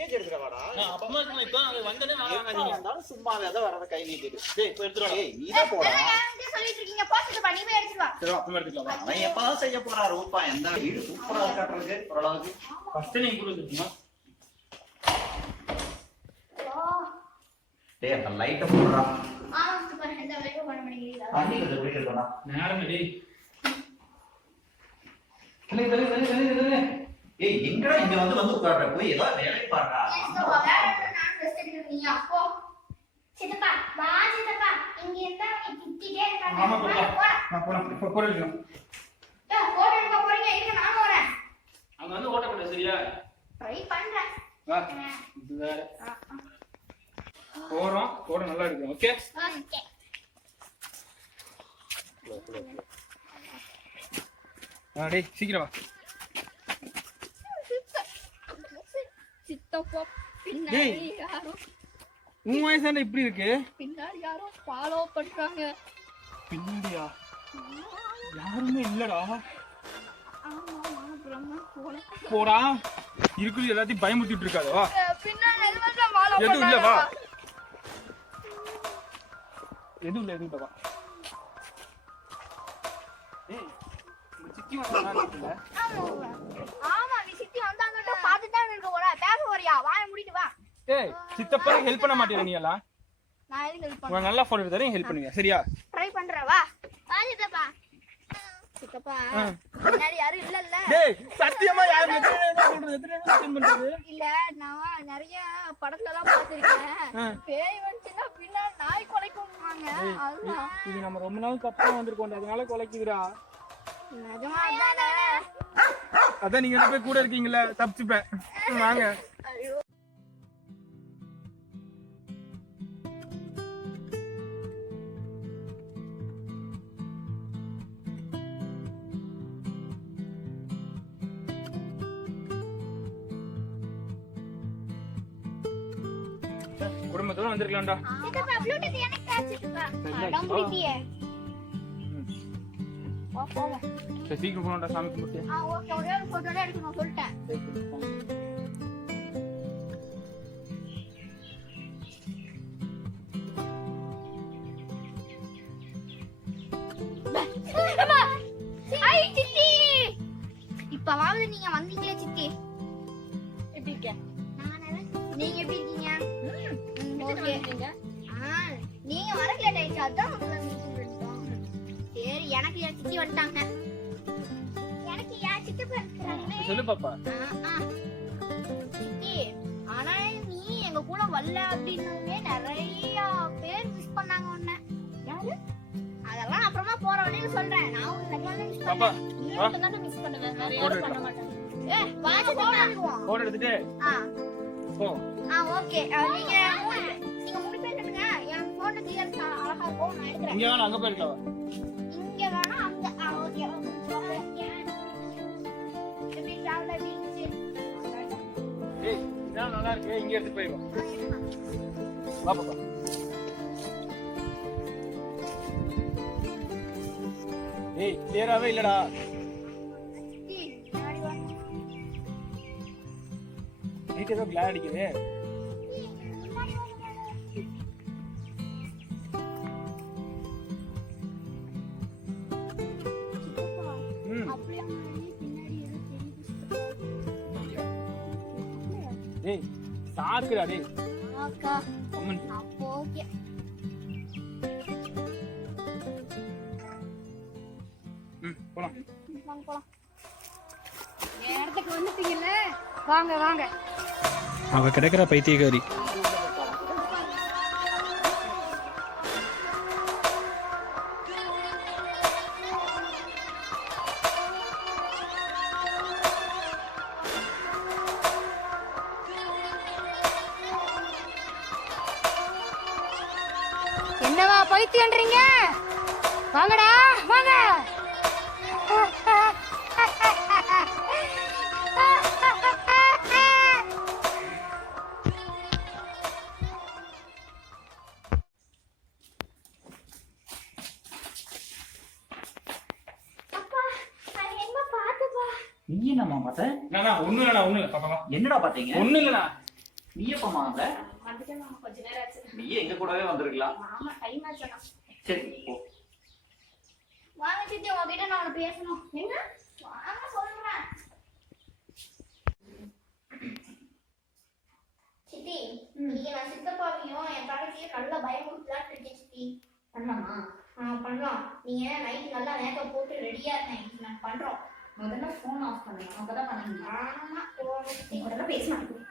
Luggage எடுத்துட்டு வாடா. நான் அப்பமா சொன்னேன் இப்போ அங்க வந்தனே வாங்காதீங்க. வந்தாலும் சும்மாவே தான் வரத கை நீட்டிடு. டேய் போய் எடுத்துட்டு வா. ஏய் நீதா போடா. நீங்க சொல்லிட்டு இருக்கீங்க போஸ்ட் பண்ணி போய் எடுத்துட்டு வா. சரி அப்பமா எடுத்துக்கலாம். அவன் எப்பதான் செய்ய போறா ரூபா எந்த வீடு சூப்பரா இருக்காட்ருக்கு ஓரளவுக்கு. ஃபர்ஸ்ட் நீங்க குடுங்க. டேய் அந்த லைட்ட போடுறா. சூப்பர் இந்த லைட் பண்ண முடியல. தண்ணி கொஞ்சம் குடிக்கிறடா. நேரம் டேய். தள்ளி. ஏய் எங்கடா இங்க வந்து உட்கார்ற போய் ஏதோ வேலை பாருடா. நான் ரெஸ்ட் எடுக்கிறேன் நீ அப்போ. சித்தப்பா வா சித்தப்பா இங்க இருந்தா நீ திட்டிட்டே இருக்காங்க. ஆமா போடா. நான் போறேன். போட எடுக்க போறீங்க இருங்க நான் வரேன். அங்க வந்து ஓட்ட பண்ணு சரியா? ட்ரை பண்றேன். வா. இது வேற. போறோம். போட நல்லா இருக்கு. ஓகே? ஓகே. டேய் சீக்கிரம் வா. சித்தப்பா பின்னாடி யாரோ உன் வயசான இப்படி இருக்கு? பின்னாடி யாரோ ஃபாலோ பண்றாங்க. பின்னாடியா? யாருமே இல்லடா. போடா. இருக்குது எல்லாத்தையும் பயமுறுத்திட்டு இருக்காத வா. பின்னாடி எல்லாம் ஃபாலோ பண்றாங்க. எதுவும் இல்ல வா. எதுவும் இல்ல வா. ஏய் இந்த சித்தி வந்தாங்க. ஆமா நீ சித்தி வந்தாங்கன்னு பார்த்துட்டு தான் இருக்க போற. பேச போறியா? வாயை மூடிட்டு வா. ஏய் சித்தப்பா ஹெல்ப் பண்ண மாட்டீங்க நீ எல்லாம். நான் எதுக்கு ஹெல்ப் உங்க நல்லா போன் எடுத்து தரேன் ஹெல்ப் பண்ணுங்க சரியா? ட்ரை பண்றேன் வா. வா சித்தப்பா. சித்தப்பா பின்னாடி யாரும் இல்லல்ல. டேய் சத்தியமா யாரும் எத்தனை பண்றது? இல்ல நான் நிறைய படத்துல எல்லாம் பார்த்திருக்கேன். பேய் வந்துச்சுன்னா பின்னாடி நாய் கொலைக்கும்வாங்க. அதுதான் இது நம்ம ரொம்ப நாள் தப்பா வந்திருக்கோம் அதனால கொலைக்குதுடா. நிஜமா தானே? அதான் நீங்க போய் கூட இருக்கீங்களா தப்பிச்சுப்பேன். வாங்க. ஐயோ குடும்பத்தோட வந்திருக்கலாம்டா. சித்தப்பா ப்ளூடூத் எனக்கு காச்சிட்டுப்பா. அடம் பிடிட்டியே. வா போலாம். சரி சீக்கிரம் போணும்டா சாமி கும்பிட்டு. ஓகே ஒரே ஒரு போட்டோ எடுக்கணும் சொல்லிட்டேன். ஐ சித்தி இப்பவாவது நீங்க வந்தீங்களே சித்தி. எப்படி இருக்க? நீங்க எப்படி இருக்கீங்க? ஓகே. நீங்க வர லேட் ஆயிடுச்சு அதான் உங்களை மீட்டிங் பண்ணிட்டோம். சரி எனக்கு என் சித்தி வந்துட்டாங்க. எனக்கு என் சித்தி வந்துட்டாங்க. சொல்லு பாப்பா. சித்தி ஆனா நீ எங்க கூட வரல அப்படின்னே நிறைய பேர் மிஸ் பண்ணாங்க உன்னை. யாரு? அதெல்லாம் அப்புறமா போற வழியில சொல்றேன். நான் உன்னை நிஜமாவே மிஸ் பாப்பா பண்ணேன். நீ மட்டும் தான் மிஸ் பண்ணுவேன். வேற யாரும் பண்ண மாட்டாங்க. வா போலாம். போன் எடுத்துட்டு போ. ஓகே. நீங்க மூணு பேர் நின்னுங்க. என் போன் கிளியர் அழகா இருக்கும் நான் எடுக்கறேன். இங்க வேணா அங்க போயிடலாம். இங்க வேணா அங்க ஓகே. எப்படி டிராவல் பீச். ஏய் இதான் நல்லா இருக்கு இங்க எடுத்து போய் வா. வா பாப்பா. ஏய் கிளியராவே இல்லடா. நீங்க ஏதோ கிளாட் அடிக்குது. டேய் சாக்குடா டேய். அக்கா அம்மன் அப்போ ஓகே. போலாம். வாங்க போலாம். இடத்துக்கு வந்துட்டீங்கல்ல வாங்க வாங்க. அவ கிடைக்கிற பைத்தியக்காரி. என்னவா பைத்தியன்றீங்க? வாங்கடா வாங்க. நீ என்னமா பாத்த? ஒண்ணு இல்லடா பாப்பா. என்னடா பாத்தீங்க? ஒண்ணு இல்லடா. நீ எப்பமா வந்த? வந்துட்டேன் மாமா, கொஞ்ச நேரம் ஆச்சு. நீ எங்க கூடவே வந்திருக்கலாம். மாமா டைம் ஆச்சுண்ணா. சரி போ. வாங்க சித்தி, உங்ககிட்ட நான் ஒண்ணு பேசணும். என்ன? வாங்க சொல்றேன். சித்தி, நீங்க நான் சித்தப்பாவையும் என் தங்கச்சியும் நல்லா பயமுறுத்தலான்னு இருக்கேன் சித்தி. பண்ணலாமா? பண்ணலாம். நீங்க நைட் நல்லா மேக்கப் போட்டு ரெடியா இருந்தேன். நான் பண்றோம். முதல்ல ஃபோன் ஆஃப் பண்ணணும், அப்பதான் பண்ண முடியும். ஆமா, போங்க சித்தி. முதல்ல பேச மாட்டேங்குது.